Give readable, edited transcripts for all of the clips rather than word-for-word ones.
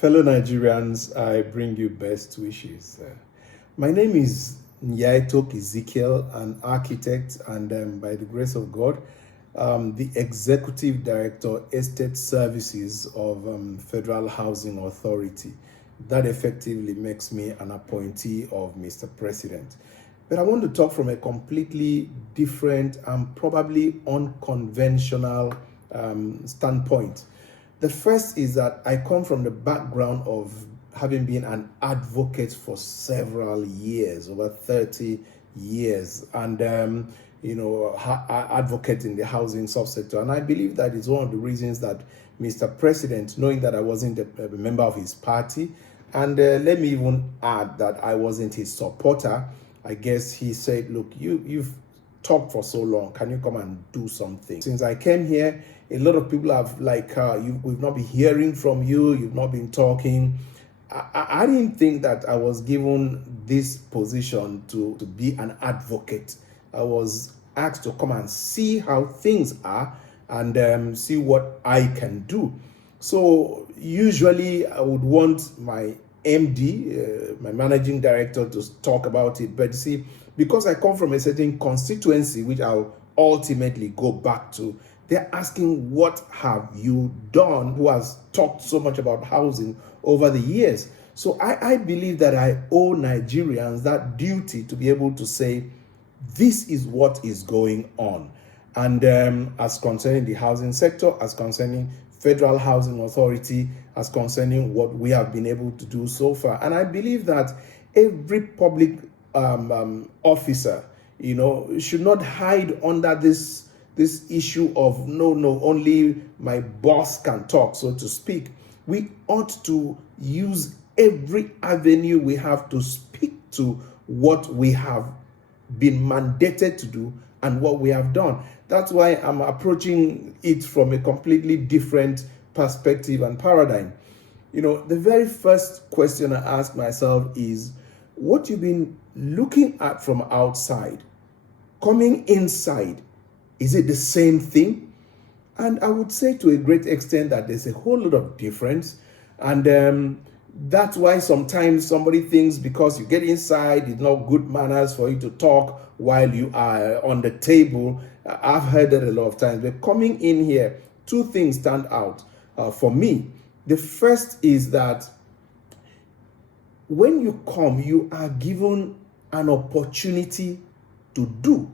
Fellow Nigerians, I bring you best wishes. My name is Nya-Etok Ezekiel, an architect, and by the grace of God, the Executive Director, Estate Services of Federal Housing Authority. That effectively makes me an appointee of Mr. President. But I want to talk from a completely different and probably unconventional standpoint. The first is that I come from the background of having been an advocate for several years, over 30 years, and advocate in the housing subsector. And I believe that is one of the reasons that Mr. President, knowing that I wasn't a member of his party, and let me even add that I wasn't his supporter, I guess he said, look, you've talked for so long, can you come and do something? Since I came here, a lot of people have we've not been hearing from you, you've not been talking. I didn't think that I was given this position to be an advocate. I was asked to come and see how things are and see what I can do. So usually I would want my MD, my managing director, to talk about it. But see, because I come from a certain constituency, which I'll ultimately go back to, they're asking, what have you done? Who has talked so much about housing over the years? So I believe that I owe Nigerians that duty to be able to say, this is what is going on. And as concerning the housing sector, as concerning Federal Housing Authority, as concerning what we have been able to do so far. And I believe that every public officer, should not hide under this issue of no, only my boss can talk, so to speak. We ought to use every avenue we have to speak to what we have been mandated to do and what we have done. That's why I'm approaching it from a completely different perspective and paradigm. The very first question I ask myself is, what you've been looking at from outside, coming inside, is it the same thing? And I would say to a great extent that there's a whole lot of difference. And that's why sometimes somebody thinks because you get inside, it's not good manners for you to talk while you are on the table. I've heard that a lot of times. But coming in here, two things stand out for me. The first is that when you come, you are given an opportunity to do.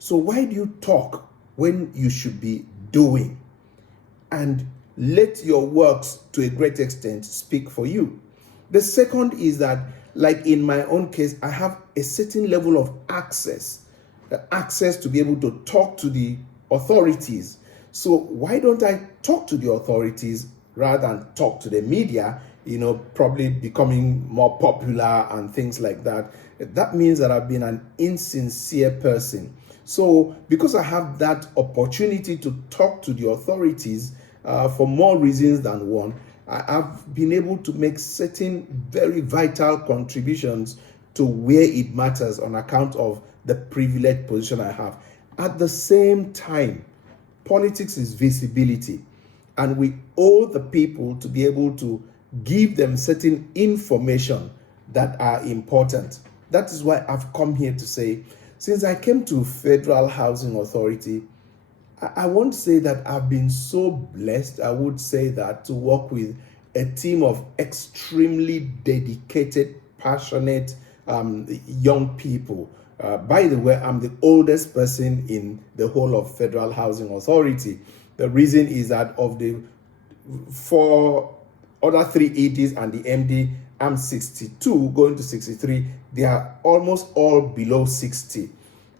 So why do you talk when you should be doing? And let your works, to a great extent, speak for you. The second is that, like in my own case, I have a certain level of access to be able to talk to the authorities. So why don't I talk to the authorities rather than talk to the media, probably becoming more popular and things like that? That means that I've been an insincere person. So because I have that opportunity to talk to the authorities for more reasons than one, I've been able to make certain very vital contributions to where it matters on account of the privileged position I have. At the same time, politics is visibility, and we owe the people to be able to give them certain information that are important. That is why I've come here to say, since I came to Federal Housing Authority, I won't say that I've been so blessed. I would say that to work with a team of extremely dedicated, passionate young people. By the way, I'm the oldest person in the whole of Federal Housing Authority. The reason is that of the 4 other 3 EDs and the MD, I'm 62, going to 63. They are almost all below 60.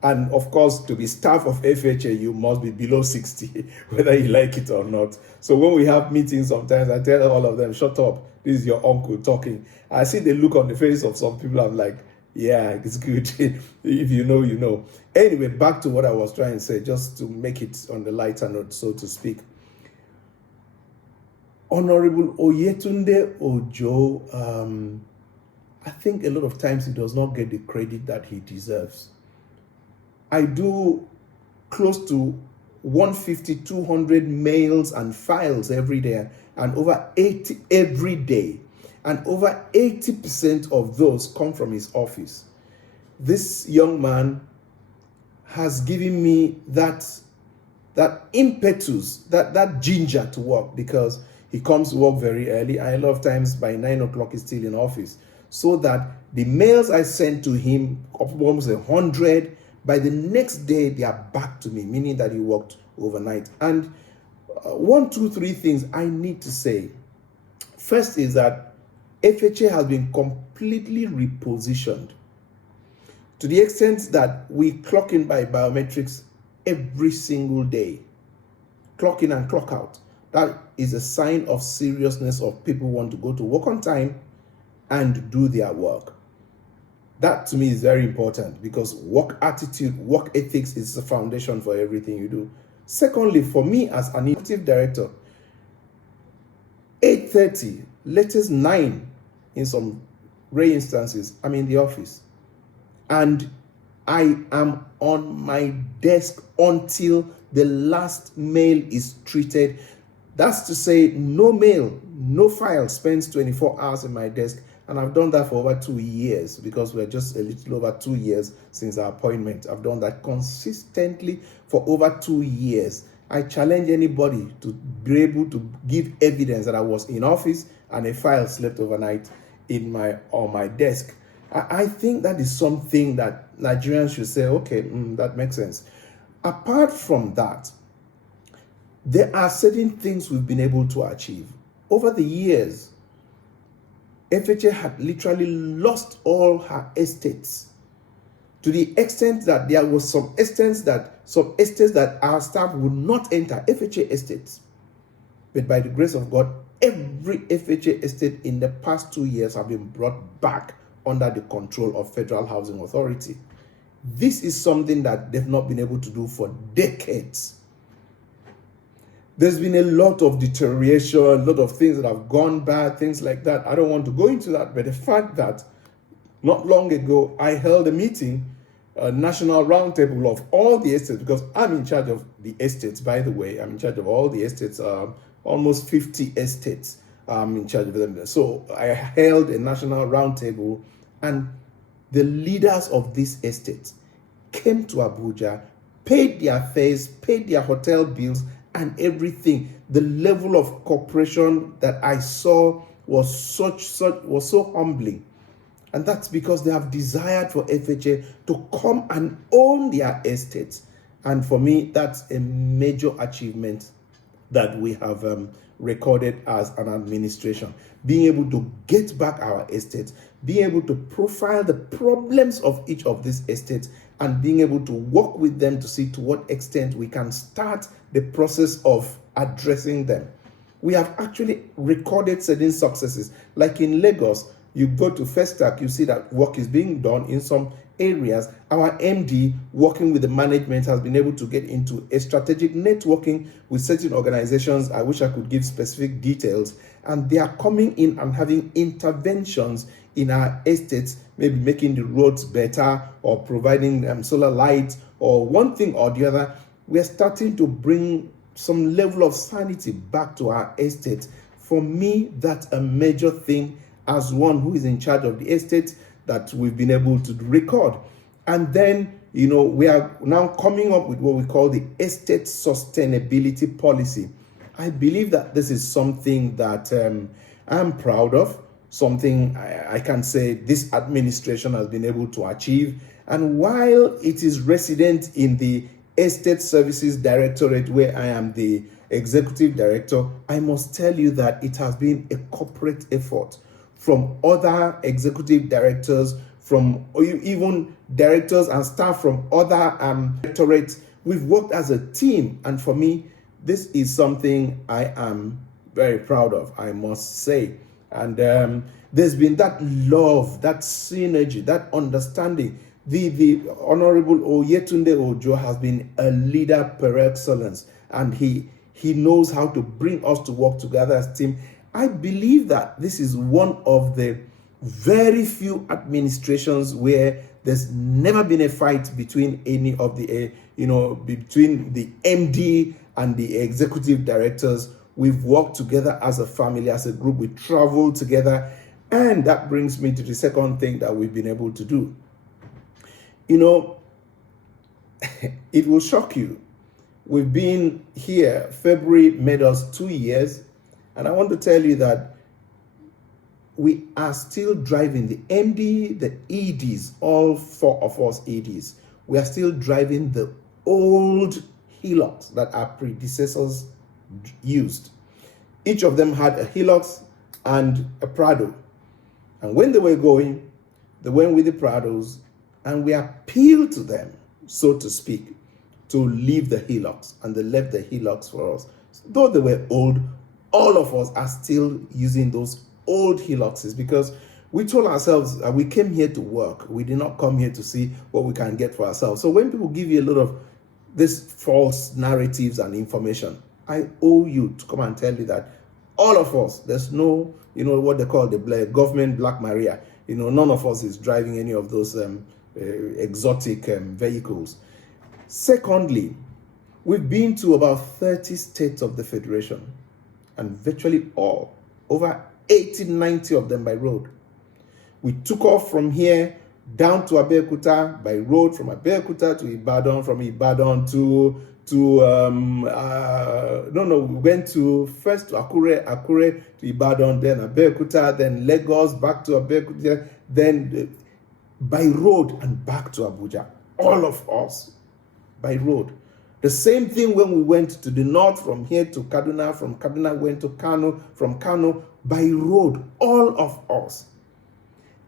And of course, to be staff of FHA, you must be below 60, whether you like it or not. So when we have meetings, sometimes I tell all of them, shut up, this is your uncle talking. I see the look on the face of some people, I'm like, yeah, it's good. If you know, you know. Anyway, back to what I was trying to say, just to make it on the lighter note, so to speak. Honorable Oyetunde Ojo, I think a lot of times he does not get the credit that he deserves. I do close to 150, 200 mails and files every day, and over 80 every day. And over 80% of those come from his office. This young man has given me that impetus, that ginger to work, because he comes to work very early. A lot of times by 9 o'clock he's still in office. So that the mails I sent to him, almost 100, by the next day they are back to me, meaning that he worked overnight. And 1, 2, 3 things I need to say. First is that FHA has been completely repositioned to the extent that we clock in by biometrics every single day. Clock in and clock out. That is a sign of seriousness of people who want to go to work on time and do their work. That to me is very important, because work attitude, work ethics is the foundation for everything you do. Secondly, for me as an executive director, 8:30, latest 9 in some rare instances, I'm in the office. And I am on my desk until the last mail is treated. That's to say, no mail, no file spends 24 hours in my desk. And I've done that for over 2 years, because we're just a little over 2 years since our appointment. I've done that consistently for over 2 years. I challenge anybody to be able to give evidence that I was in office and a file slept overnight on my desk. I think that is something that Nigerians should say, okay, that makes sense. Apart from that, there are certain things we've been able to achieve. Over the years, FHA had literally lost all her estates, to the extent that there was some estates that our staff would not enter, FHA estates. But by the grace of God, every FHA estate in the past 2 years have been brought back under the control of Federal Housing Authority. This is something that they've not been able to do for decades. There's been a lot of deterioration, a lot of things that have gone bad, things like that. I don't want to go into that, but the fact that not long ago I held a meeting, a national roundtable of all the estates, because I'm in charge of the estates, by the way. I'm in charge of all the estates, almost 50 estates. I'm in charge of them. So I held a national roundtable, and the leaders of these estates came to Abuja, paid their fares, paid their hotel bills, and everything. The level of cooperation that I saw was so humbling. And that's because they have desired for FHA to come and own their estates. And for me, that's a major achievement that we have recorded as an administration. Being able to get back our estates, being able to profile the problems of each of these estates, and being able to work with them to see to what extent we can start the process of addressing them. We have actually recorded certain successes. Like in Lagos, you go to Festac, you see that work is being done in some areas. Our MD, working with the management, has been able to get into a strategic networking with certain organizations. I wish I could give specific details. And they are coming in and having interventions in our estates, maybe making the roads better or providing solar lights or one thing or the other. We're starting to bring some level of sanity back to our estates. For me, that's a major thing as one who is in charge of the estates that we've been able to record. And then, we are now coming up with what we call the estate sustainability policy. I believe that this is something that I'm proud of, something I can say this administration has been able to achieve. And while it is resident in the Estate Services Directorate, where I am the executive director, I must tell you that it has been a corporate effort from other executive directors, from even directors and staff from other directorates. We've worked as a team, and for me, this is something I am very proud of, I must say. And there's been that love, that synergy, that understanding. The Honorable Oyetunde Ojo has been a leader per excellence, and he knows how to bring us to work together as a team. I believe that this is one of the very few administrations where there's never been a fight between any of the between the MD and the executive directors. We've worked together as a family, as a group. We travel together. And that brings me to the second thing that we've been able to do. It will shock you. We've been here, February made us 2 years. And I want to tell you that we are still driving the MD, the EDs, all 4 of us EDs. We are still driving the old Hilux that our predecessors used. Each of them had a Hilux and a Prado. And when they were going, they went with the Prados, and we appealed to them, so to speak, to leave the Hilux, and they left the Hilux for us. Though they were old, all of us are still using those old Hiluxes, because we told ourselves that we came here to work. We did not come here to see what we can get for ourselves. So when people give you a lot of these false narratives and information, I owe you to come and tell you that all of us, there's no, what they call the government Black Maria. None of us is driving any of those exotic vehicles. Secondly, we've been to about 30 states of the Federation, and virtually all, over 80, 90 of them by road. We took off from here down to Abeokuta by road, from Abeokuta to Ibadan, from Ibadan we went to first to Akure to Ibadan, then Abeokuta, then Lagos, back to Abeokuta, then by road and back to Abuja. All of us by road. The same thing when we went to the north, from here to Kaduna, from Kaduna went to Kano, from Kano by road, all of us.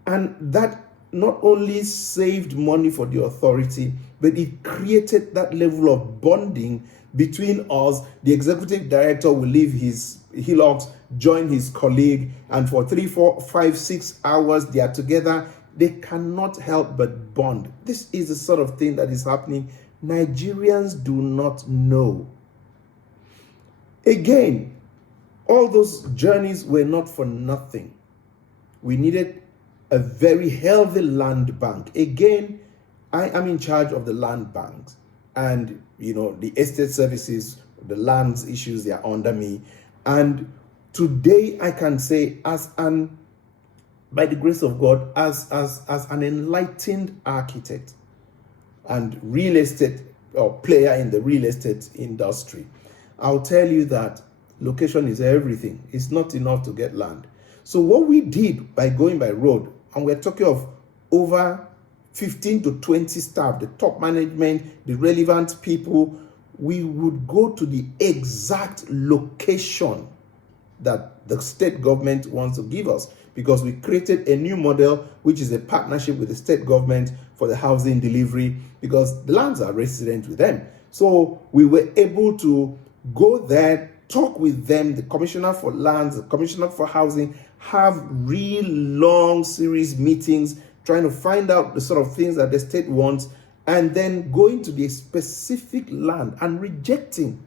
And that not only saved money for the authority, but it created that level of bonding between us. The executive director will leave his Hilux, join his colleague, and for 3, 4, 5, 6 hours they are together. They cannot help but bond. This is the sort of thing that is happening. Nigerians do not know. Again, all those journeys were not for nothing. We needed a very healthy land bank. Again, I am in charge of the land banks, and the estate services, the lands issues, they are under me. And today I can say, by the grace of God, as an enlightened architect and real estate or player in the real estate industry, I'll tell you that location is everything. It's not enough to get land. So what we did by going by road, and we're talking of over 15 to 20 staff, the top management, the relevant people, we would go to the exact location that the state government wants to give us, because we created a new model, which is a partnership with the state government for the housing delivery, because the lands are resident with them. So we were able to go there, talk with them, the commissioner for lands, the commissioner for housing, have real long series meetings, trying to find out the sort of things that the state wants, and then going to the specific land and rejecting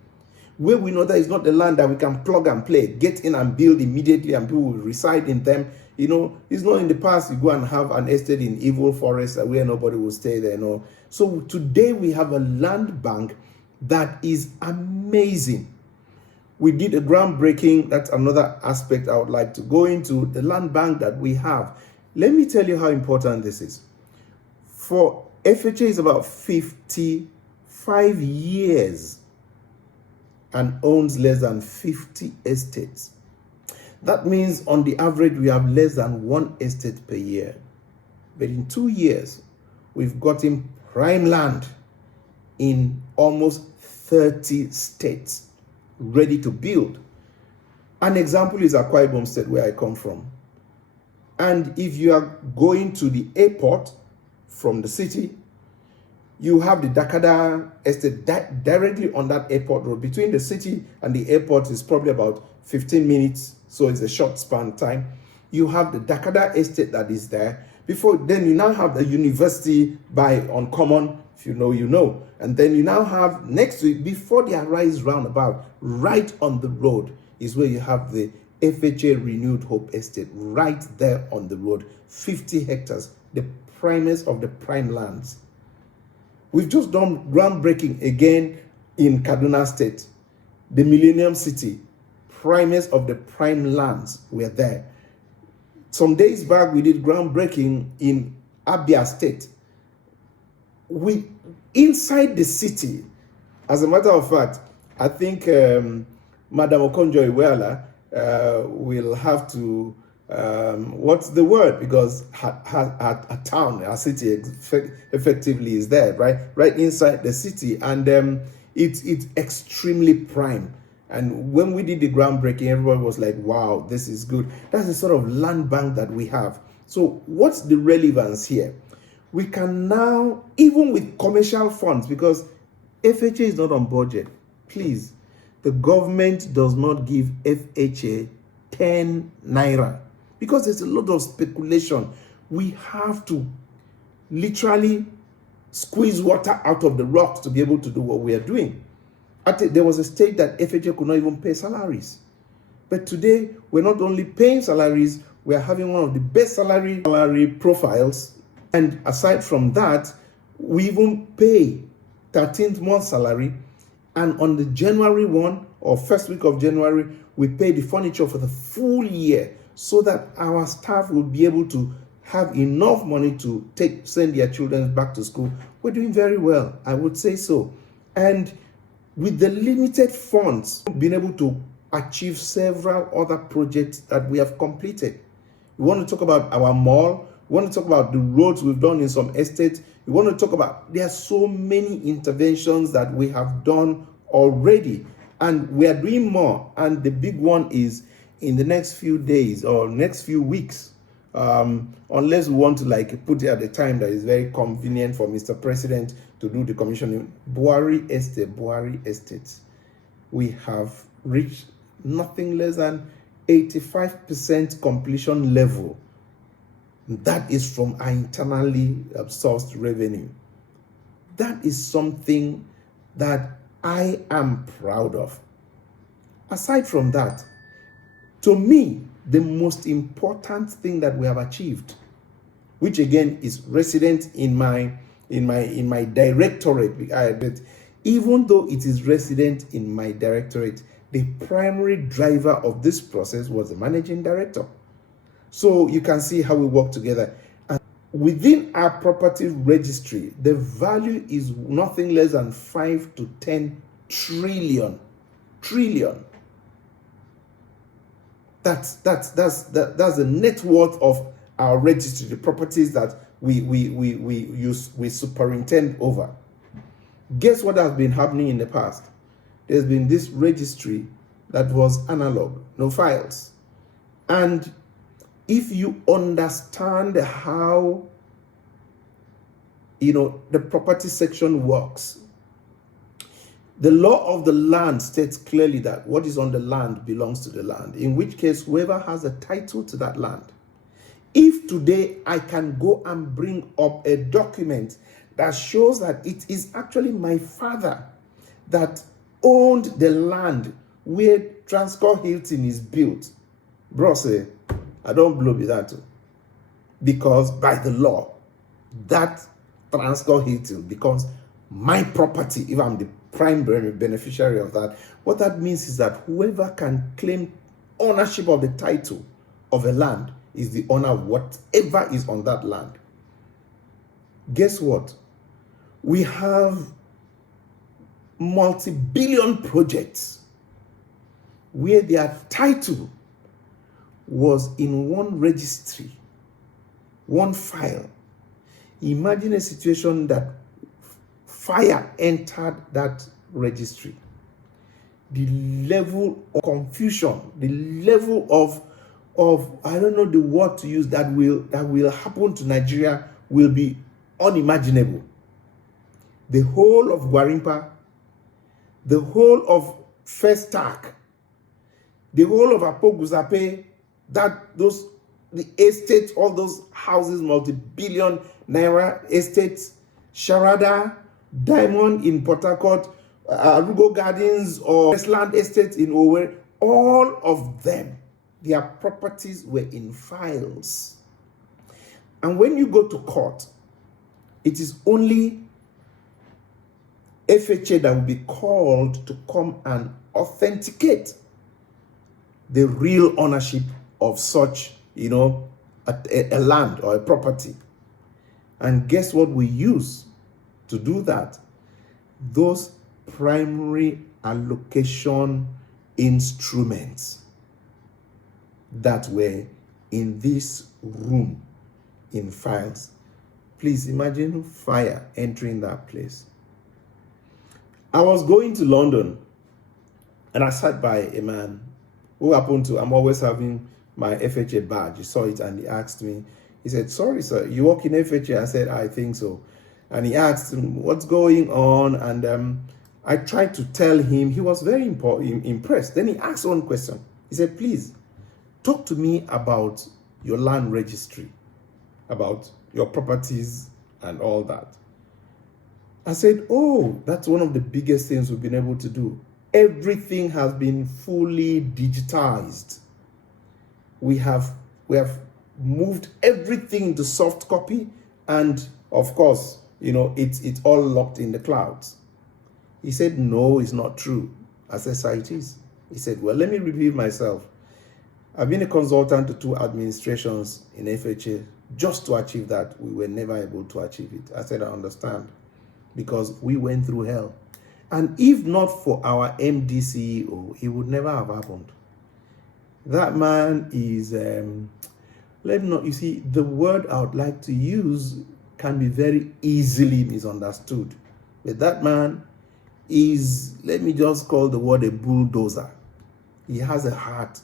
where we know that is not the land that we can plug and play, get in and build immediately and people will reside in them. It's not in the past you go and have an estate in evil forest where nobody will stay there. No. So today we have a land bank that is amazing. We did a groundbreaking. That's another aspect I would like to go into, the land bank that we have. Let me tell you how important this is. For FHA is about 55 years and owns less than 50 estates. That means on the average, we have less than 1 estate per year. But in 2 years, we've gotten prime land in almost 30 states ready to build. An example is Akwa Ibom State, where I come from. And if you are going to the airport from the city, you have the Dakada estate directly on that airport road. Between the city and the airport is probably about 15 minutes, so it's a short span time. You have the Dakada estate that is there. Before then, you now have the university by Uncommon, if you know, you know. And then you now have next to it, before the Arise roundabout, right on the road, is where you have the FHA Renewed Hope Estate, right there on the road, 50 hectares, the primest of the prime lands. We've just done groundbreaking again in Kaduna State, the Millennium City, primest of the prime lands were there. Some days back, we did groundbreaking in Abia State. Inside the city, as a matter of fact, I think Madam Okonjo-Iweala will have to, what's the word? Because her town, her city effectively is there, right inside the city. And it's extremely prime. And when we did the groundbreaking, everybody was like, wow, this is good. That's the sort of land bank that we have. So what's the relevance here? We can now, even with commercial funds, because FHA is not on budget, please, the government does not give FHA 10 naira because there's a lot of speculation. We have to literally squeeze water out of the rocks to be able to do what we are doing. There was a stage that FHA could not even pay salaries. But today, we're not only paying salaries, we're having one of the best salary profiles. And aside from that, we even pay 13th month salary. And on the January 1 or first week of January, we pay the furniture for the full year so that our staff will be able to have enough money to send their children back to school. We're doing very well, I would say so. And with the limited funds, we've been able to achieve several other projects that we have completed. We want to talk about our mall. We want to talk about the roads we've done in some estates. We want to talk about, there are so many interventions that we have done already. And we are doing more. And the big one is in the next few days or next few weeks, unless we want to put it at a time that is very convenient for Mr. President to do the commissioning. Buhari Estate, we have reached nothing less than 85% completion level. That is from our internally sourced revenue. That is something that I am proud of. Aside from that, to me, the most important thing that we have achieved, which again is resident in my directorate, but even though it is resident in my directorate, the primary driver of this process was the managing director. So you can see how we work together. And within our property registry, the value is nothing less than 5 to 10 trillion. That's the net worth of our registry, the properties that we superintend over. Guess what has been happening in the past? There's been this registry that was analog, no files. And if you understand how the property section works, the law of the land states clearly that what is on the land belongs to the land, in which case whoever has a title to that land. If today I can go and bring up a document that shows that it is actually my father that owned the land where Transcorp Hilton is built, bro, say, I don't blow with that, because by the law, that Transcorp Hilton becomes my property if I'm the primary beneficiary of that. What that means is that whoever can claim ownership of the title of a land is the owner of whatever is on that land. Guess what? We have multi-billion projects where their title was in one registry, one file. Imagine a situation that fire entered that registry. The level of confusion, the level of I don't know the word to use that will happen to Nigeria will be unimaginable. The whole of Gwarimpa, the whole of Festac, the whole of Apoguzape, the estates, all those houses, multi-billion naira estates, Sharada, Diamond in Port Harcourt, Arugo Gardens or Westland Estates in Owerri, all of them, their properties were in files. And when you go to court, it is only FHA that will be called to come and authenticate the real ownership of such, a land or a property. And guess what we use to do that? Those primary allocation instruments that were in this room in files. Please imagine fire entering that place. I was going to London and I sat by a man who happened to, I'm always having my FHA badge. He saw it and he asked me, he said, "Sorry, sir, you work in FHA?" I said, "I think so." And he asked, "What's going on?" And I tried to tell him. He was very impressed. Then he asked one question. He said, "Please, talk to me about your land registry, about your properties and all that." I said, "Oh, that's one of the biggest things we've been able to do. Everything has been fully digitized. We have moved everything into soft copy, and of course, it's all locked in the clouds." He said, "No, it's not true." I said, "So it is." He said, "Well, let me reveal myself. I've been a consultant to 2 administrations in FHA just to achieve that. We were never able to achieve it." I said, "I understand, because we went through hell. And if not for our MD CEO, it would never have happened." That man is, you see, the word I would like to use can be very easily misunderstood. But that man is, let me just call the word a bulldozer. He has a heart,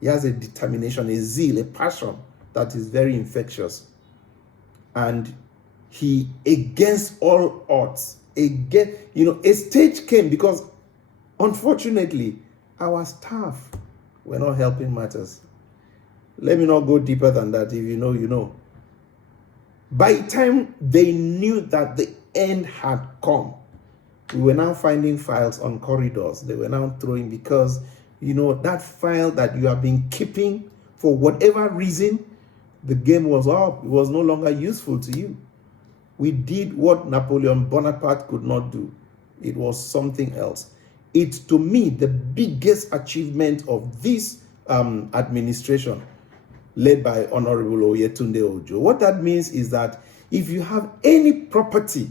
he has a determination, a zeal, a passion that is very infectious. And he, against all odds, a stage came, because unfortunately our staff were not helping matters. Let me not go deeper than that. If you know, you know. By the time they knew that the end had come, we were now finding files on corridors. They were now throwing, because that file that you have been keeping for whatever reason, the game was up. It was no longer useful to you. We did what Napoleon Bonaparte could not do. It was something else. It's, to me, the biggest achievement of this administration led by Honorable Oyetunde Ojo. What that means is that if you have any property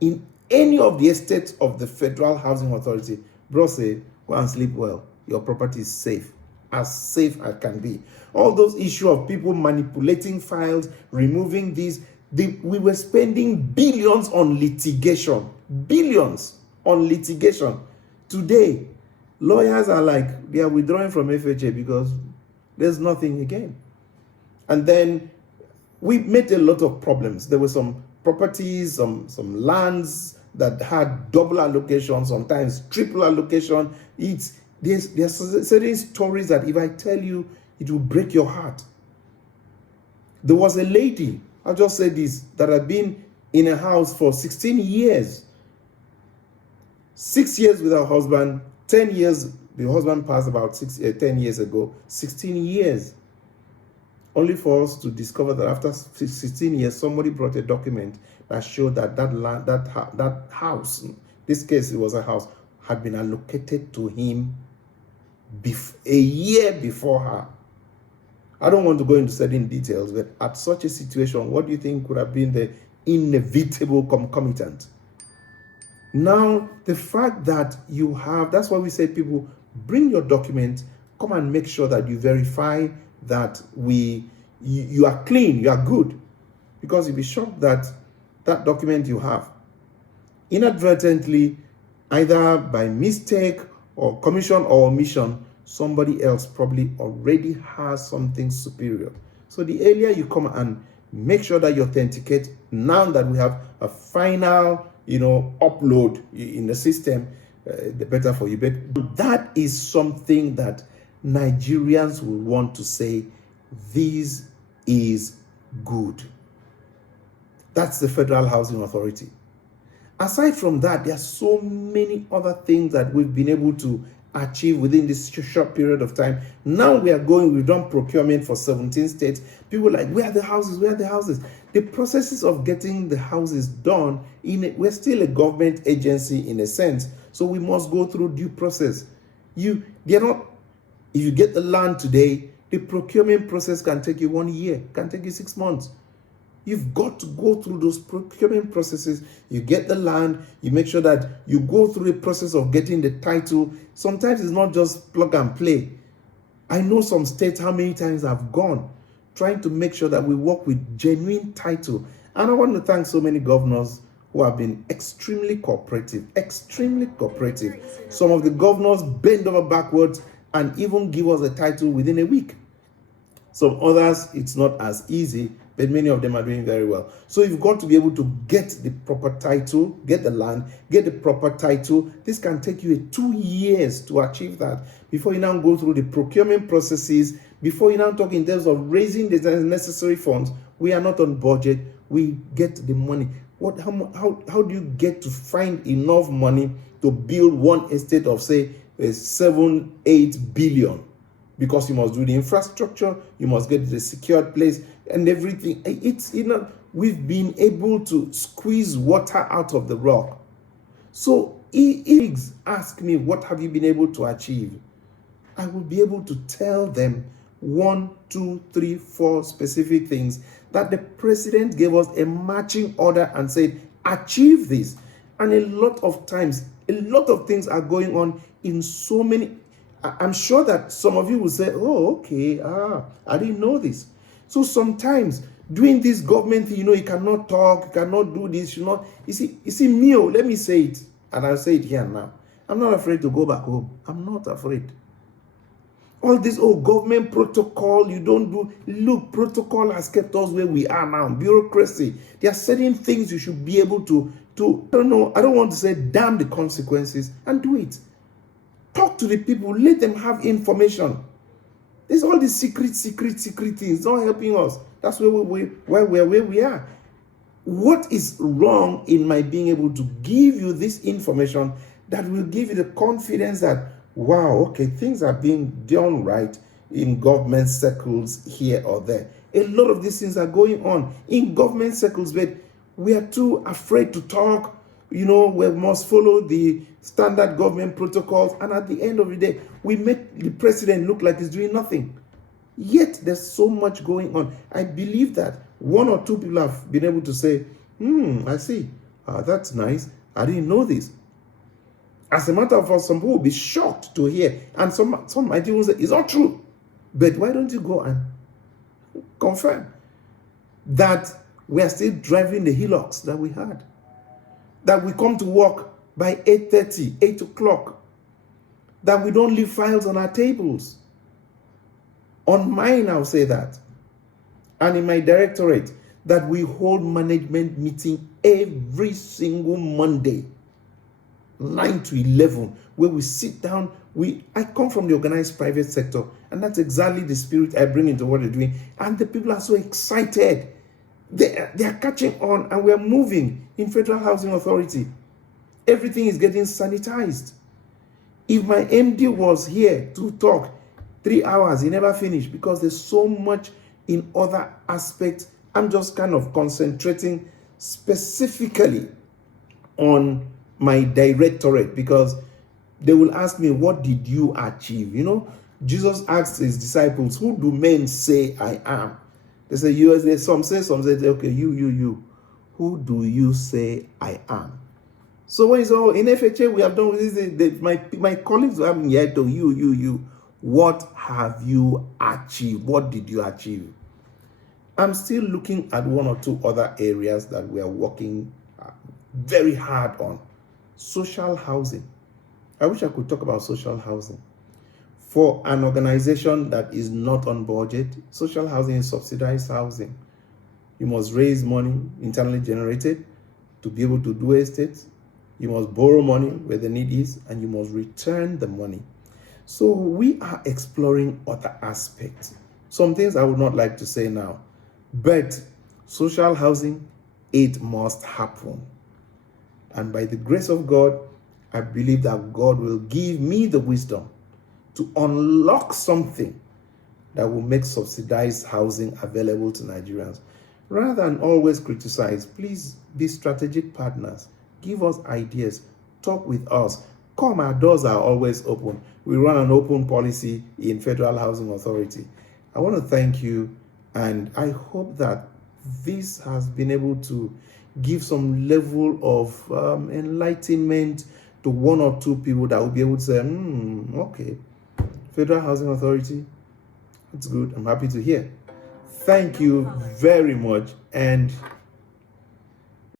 in any of the estates of the Federal Housing Authority, bro, say, go and sleep well. Your property is safe as can be. All those issues of people manipulating files, removing these, we were spending billions on litigation. Billions on litigation. Today, lawyers are like, they are withdrawing from FHA because there's nothing again. And then we met a lot of problems. There were some properties, some lands that had double allocation, sometimes triple allocation. There's certain stories that if I tell you, it will break your heart. There was a lady, I'll just say this, that had been in a house for 16 years. 6 years with her husband, 10 years, the husband passed about 10 years ago, 16 years. Only for us to discover that after 16 years, somebody brought a document that showed that that house, in this case it was a house, had been allocated to him a year before her. I don't want to go into certain details, but at such a situation, what do you think would have been the inevitable concomitant? Now, the fact that you have, that's why we say, people, bring your document, come and make sure that you verify that you are clean, you are good. Because you'll be shocked that that document you have, inadvertently, either by mistake or commission or omission, somebody else probably already has something superior. So the earlier you come and make sure that you authenticate, now that we have a final, upload in the system, the better for you. But that is something that Nigerians will want to say, this is good. That's the Federal Housing Authority. Aside from that, there are so many other things that we've been able to achieve within this short period of time. Now we've done procurement for 17 states. People are like, where are the houses? Where are the houses? The processes of getting the houses done, we're still a government agency in a sense, so we must go through due process. They're not, if you get the land today, the procurement process can take you 1 year, can take you 6 months. You've got to go through those procurement processes. You get the land, you make sure that you go through the process of getting the title. Sometimes it's not just plug and play. I know some states, how many times I've gone, trying to make sure that we work with genuine title. And I want to thank so many governors who have been extremely cooperative. Some of the governors bend over backwards and even give us a title within a week. Some others, it's not as easy, but many of them are doing very well. So you've got to be able to get the proper title, get the land, get the proper title. This can take you 2 years to achieve that before you now go through the procurement processes, before you now talk in terms of raising the necessary funds. We are not on budget. We get the money. How do you get to find enough money to build one estate of, say, 7-8 billion? Because you must do the infrastructure, you must get the secured place and everything. It's, we've been able to squeeze water out of the rock. So if ask me, what have you been able to achieve? I will be able to tell them 1, 2, 3, 4 specific things that the president gave us a marching order and said, achieve this. And a lot of times, a lot of things are going on in so many. I'm sure that some of you will say, oh, okay, I didn't know this. So sometimes doing this government thing, you cannot talk, you cannot do this, you see, Mio, let me say it, and I'll say it here now. I'm not afraid to go back home. I'm not afraid. All this, government protocol, you don't do. Look, protocol has kept us where we are now. Bureaucracy. There are certain things you should be able to I don't want to say damn the consequences, and do it. Talk to the people, let them have information. There's all these secret things not helping us. That's why we're where we are. What is wrong in my being able to give you this information that will give you the confidence that, wow, okay, things are being done right in government circles here or there. A lot of these things are going on in government circles, but we are too afraid to talk. We must follow the standard government protocols, and at the end of the day, we make the president look like he's doing nothing. Yet, there's so much going on. I believe that 1 or 2 people have been able to say, I see, that's nice, I didn't know this. As a matter of fact, some people will be shocked to hear, and some might even say, it's not true. But why don't you go and confirm that we are still driving the Hilux that we had? That we come to work by 8:30, 8 o'clock. That we don't leave files on our tables. On mine, I'll say that. And in my directorate, that we hold management meeting every single Monday, 9 to 11, where we sit down. I come from the organized private sector, and that's exactly the spirit I bring into what we're doing. And the people are so excited. They are catching on, and we're moving in Federal Housing Authority. Everything is getting sanitized. If my MD was here to talk 3 hours, he never finished, because there's so much in other aspects. I'm just kind of concentrating specifically on my directorate, because they will ask me, what did you achieve? Jesus asked his disciples, who do men say I am? They say, some say, okay, you. Who do you say I am? So when it's all in FHA, we have done this. My colleagues are having Nya-Etok, you. What have you achieved? What did you achieve? I'm still looking at 1 or 2 other areas that we are working very hard on. Social housing. I wish I could talk about social housing. For an organization that is not on budget, social housing is subsidized housing. You must raise money internally generated to be able to do estates. You must borrow money where the need is, and you must return the money. So we are exploring other aspects. Some things I would not like to say now, but social housing, it must happen. And by the grace of God, I believe that God will give me the wisdom to unlock something that will make subsidized housing available to Nigerians. Rather than always criticize, please be strategic partners. Give us ideas. Talk with us. Come, our doors are always open. We run an open policy in Federal Housing Authority. I want to thank you, and I hope that this has been able to give some level of enlightenment to one or two people that will be able to say, okay, Federal Housing Authority, it's good. I'm happy to hear. Thank you very much, and